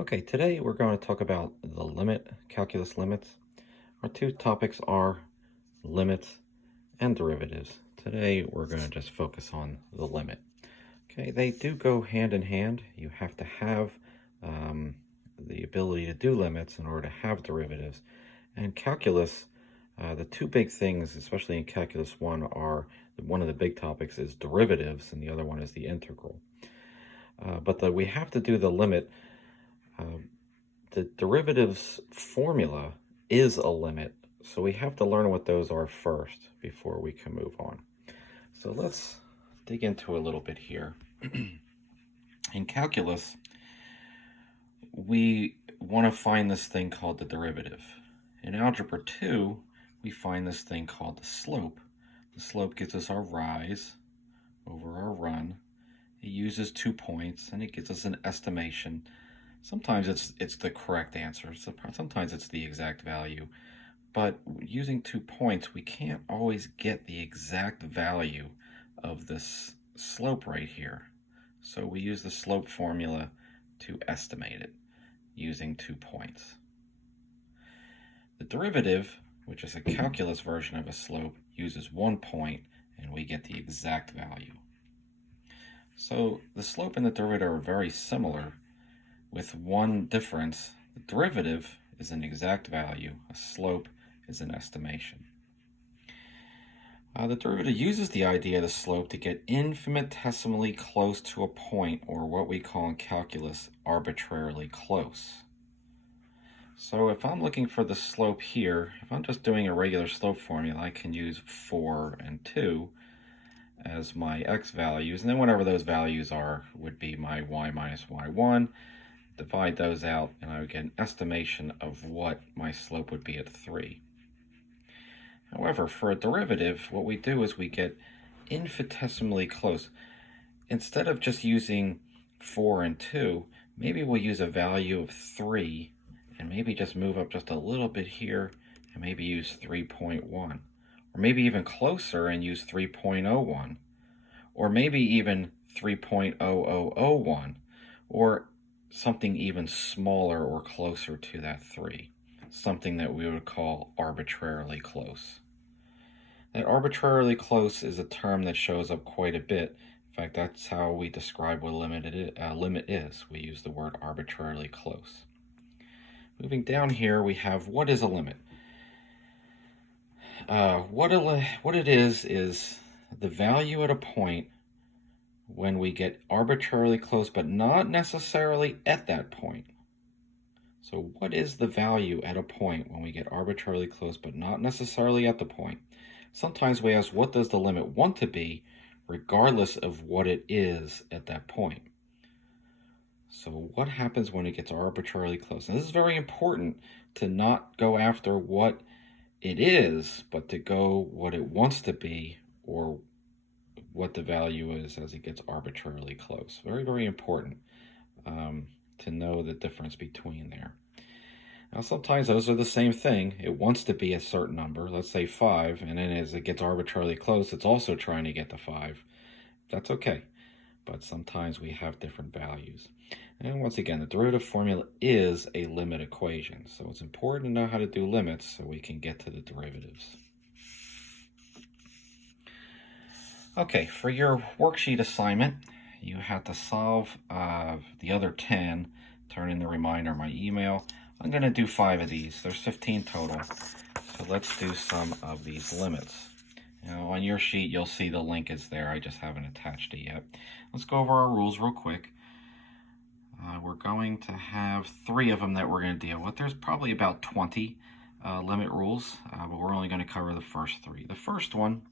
Okay, today we're going to talk about the limit, calculus limits. Our two topics are limits and derivatives. Today we're going to just focus on the limit. Okay, they do go hand in hand. You have to have the ability to do limits in order to have derivatives. And calculus, the two big things, especially in calculus 1, are one of the big topics is derivatives, and the other one is the integral. But we have to do the limit. The derivatives formula is a limit, so we have to learn what those are first before we can move on. So let's dig into a little bit here. In calculus, we want to find this thing called the derivative. In algebra 2, we find this thing called the slope. The slope gives us our rise over our run. It uses 2 points, and it gives us an estimation. Sometimes it's the correct answer. Sometimes it's the exact value. But using 2 points, we can't always get the exact value of this slope right here. So we use the slope formula to estimate it using 2 points. The derivative, which is a calculus version of a slope, uses 1 point, and we get the exact value. So the slope and the derivative are very similar, with one difference. The derivative is an exact value, a slope is an estimation. The derivative uses the idea of the slope to get infinitesimally close to a point, or what we call in calculus arbitrarily close. So if I'm looking for the slope here, if I'm just doing a regular slope formula, I can use 4 and 2 as my x values, and then whatever those values are would be my y minus y1. Divide those out, and I would get an estimation of what my slope would be at 3. However, for a derivative, what we do is we get infinitesimally close. Instead of just using 4 and 2, maybe we'll use a value of 3, and maybe just move up just a little bit here, and maybe use 3.1. Or maybe even closer and use 3.01. Or maybe even 3.0001. Or something even smaller or closer to that 3, something that we would call arbitrarily close. That arbitrarily close is a term that shows up quite a bit. In fact, that's how we describe what a limit is. We use the word arbitrarily close. Moving down here, we have what is a limit. What it is the value at a point when we get arbitrarily close, but not necessarily at that point. So what is the value at a point when we get arbitrarily close, but not necessarily at the point? Sometimes we ask, what does the limit want to be, regardless of what it is at that point? So what happens when it gets arbitrarily close? And this is very important, to not go after what it is, but to go what it wants to be, or what the value is as it gets arbitrarily close. Very, very important to know the difference between there. Now, sometimes those are the same thing. It wants to be a certain number, let's say 5, and then as it gets arbitrarily close, it's also trying to get to 5. That's okay, but sometimes we have different values. And once again, the derivative formula is a limit equation, so it's important to know how to do limits so we can get to the derivatives. Okay, for your worksheet assignment, you have to solve the other 10, turn in the reminder, my email. I'm going to do 5 of these. There's 15 total. So let's do some of these limits. Now, on your sheet, you'll see the link is there. I just haven't attached it yet. Let's go over our rules real quick. We're going to have 3 of them that we're going to deal with. There's probably about 20 limit rules, but we're only going to cover the first 3. The first one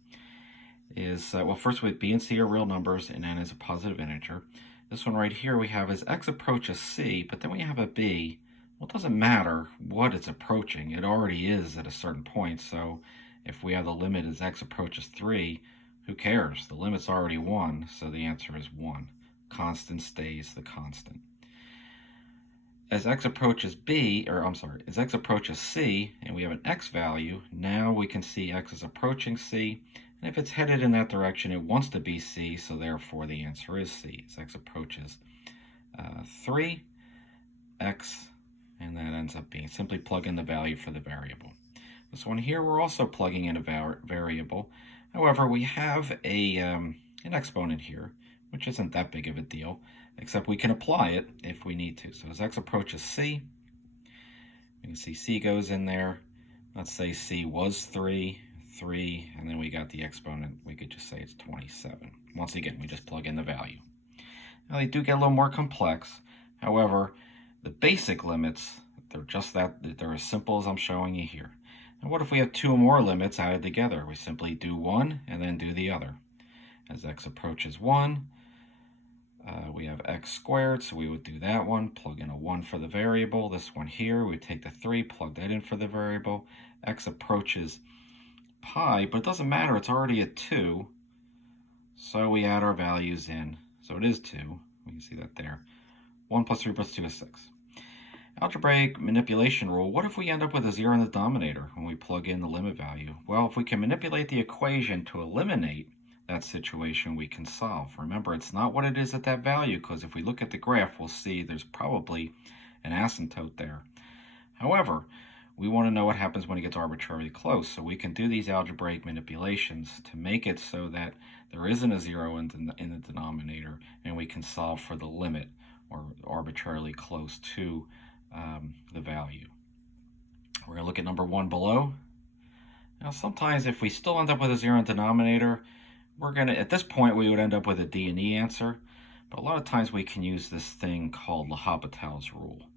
is, well, first with B and C are real numbers, and N is a positive integer. This one right here we have as x approaches C, but then we have a B. Well, it doesn't matter what it's approaching. It already is at a certain point, so if we have the limit as x approaches 3, who cares? The limit's already 1, so the answer is 1. Constant stays the constant. As x approaches as x approaches C, and we have an x value, now we can see x is approaching C, and if it's headed in that direction, it wants to be C, so therefore the answer is C. As x approaches 3, x, and that ends up being simply plug in the value for the variable. This one here, we're also plugging in a variable. However, we have an exponent here, which isn't that big of a deal, except we can apply it if we need to. So as x approaches c, you can see c goes in there. Let's say c was 3, and then we got the exponent. We could just say it's 27. Once again, we just plug in the value. Now they do get a little more complex. However, the basic limits, they're just that, they're as simple as I'm showing you here. And what if we have two or more limits added together? We simply do one and then do the other. As x approaches 1, we have x squared, so we would do that one, plug in a 1 for the variable. This one here, we take the 3, plug that in for the variable. X approaches pi, but it doesn't matter, it's already at 2. So we add our values in. So it is 2. We can see that there. 1 plus 3 plus 2 is 6. Algebraic manipulation rule, what if we end up with a 0 in the denominator when we plug in the limit value? Well, if we can manipulate the equation to eliminate that situation, we can solve. Remember, it's not what it is at that value, because if we look at the graph, we'll see there's probably an asymptote there. However, we want to know what happens when it gets arbitrarily close, so we can do these algebraic manipulations to make it so that there isn't a 0 in the denominator, and we can solve for the limit, or arbitrarily close to the value. We're going to look at number 1 below. Now sometimes if we still end up with a 0 in denominator, we're going to, at this point we would end up with a D and E answer, but a lot of times we can use this thing called L'Hopital's rule.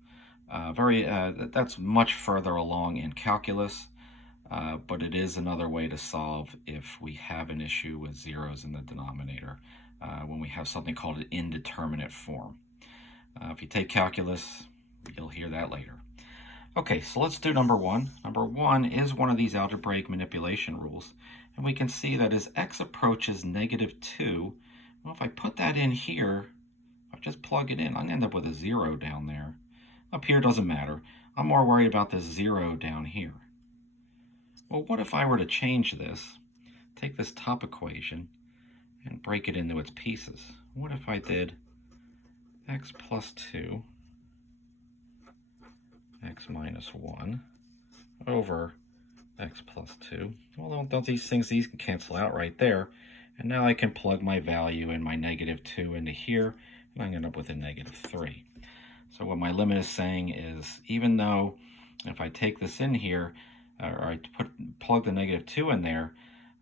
That's much further along in calculus, but it is another way to solve if we have an issue with zeros in the denominator, when we have something called an indeterminate form. If you take calculus, you'll hear that later. Okay, so let's do number 1. Number 1 is one of these algebraic manipulation rules, and we can see that as x approaches -2, well, if I put that in here, if I just plug it in, I'm going to end up with a 0 down there. Up here doesn't matter. I'm more worried about this 0 down here. Well, what if I were to change this, take this top equation, and break it into its pieces? What if I did x plus 2, x minus 1, over x plus 2. Well, don't these can cancel out right there. And now I can plug my value in my -2 into here, and I end up with a -3. So what my limit is saying is, even though if I take this in here, or I plug the -2 in there,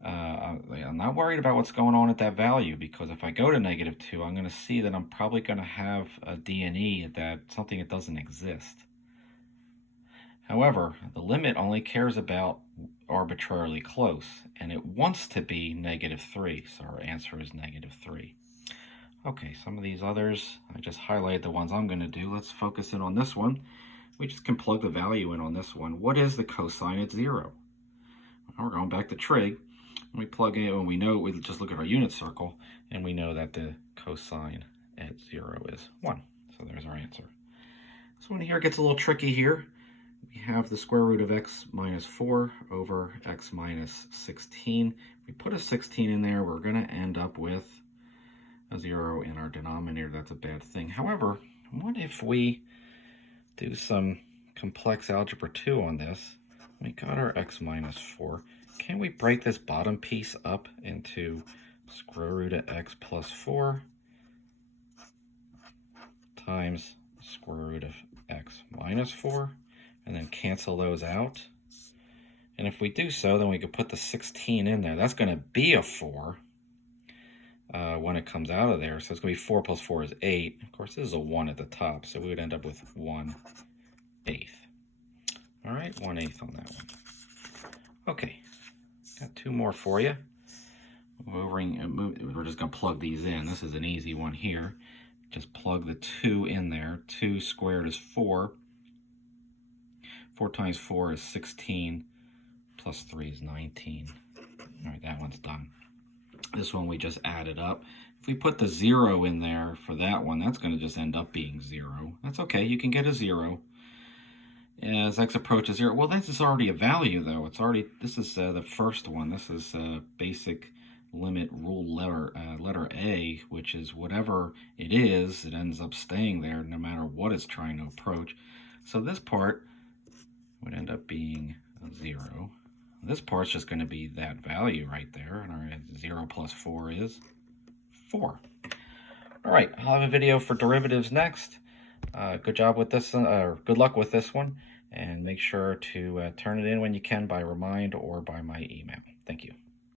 I'm not worried about what's going on at that value, because if I go to -2, I'm going to see that I'm probably going to have a D and E, something that doesn't exist. However, the limit only cares about arbitrarily close, and it wants to be -3, so our answer is -3. Okay, some of these others, I just highlighted the ones I'm going to do. Let's focus in on this one. We just can plug the value in on this one. What is the cosine at 0? Well, we're going back to trig. We plug in, and we know, we just look at our unit circle, and we know that the cosine at 0 is 1. So there's our answer. This one here gets a little tricky here. We have the square root of x minus 4 over x minus 16. If we put a 16 in there, we're going to end up with a 0 in our denominator. That's a bad thing. However, what if we do some complex algebra 2 on this? We got our x minus 4. Can we break this bottom piece up into square root of x plus 4 times square root of x minus 4, and then cancel those out? And if we do so, then we could put the 16 in there. That's going to be a 4 when it comes out of there. So it's going to be 4 plus 4 is 8. Of course, this is a 1 at the top, so we would end up with 1/8. All right, 1/8 on that one. Okay, got 2 more for you. We're just going to plug these in. This is an easy one here. Just plug the 2 in there. 2 squared is 4. 4 times 4 is 16, plus 3 is 19. All right, that one's done. This one we just added up. If we put the 0 in there for that one, that's going to just end up being 0. That's okay, you can get a 0. As x approaches 0, well, this is already a value, though. This is the first one. This is basic limit rule letter A, which is whatever it is, it ends up staying there no matter what it's trying to approach. So this part would end up being a 0. This part's just going to be that value right there, and our 0 plus 4 is 4. All right, I'll have a video for derivatives next. Good job with this, good luck with this one, and make sure to turn it in when you can by remind or by my email. Thank you.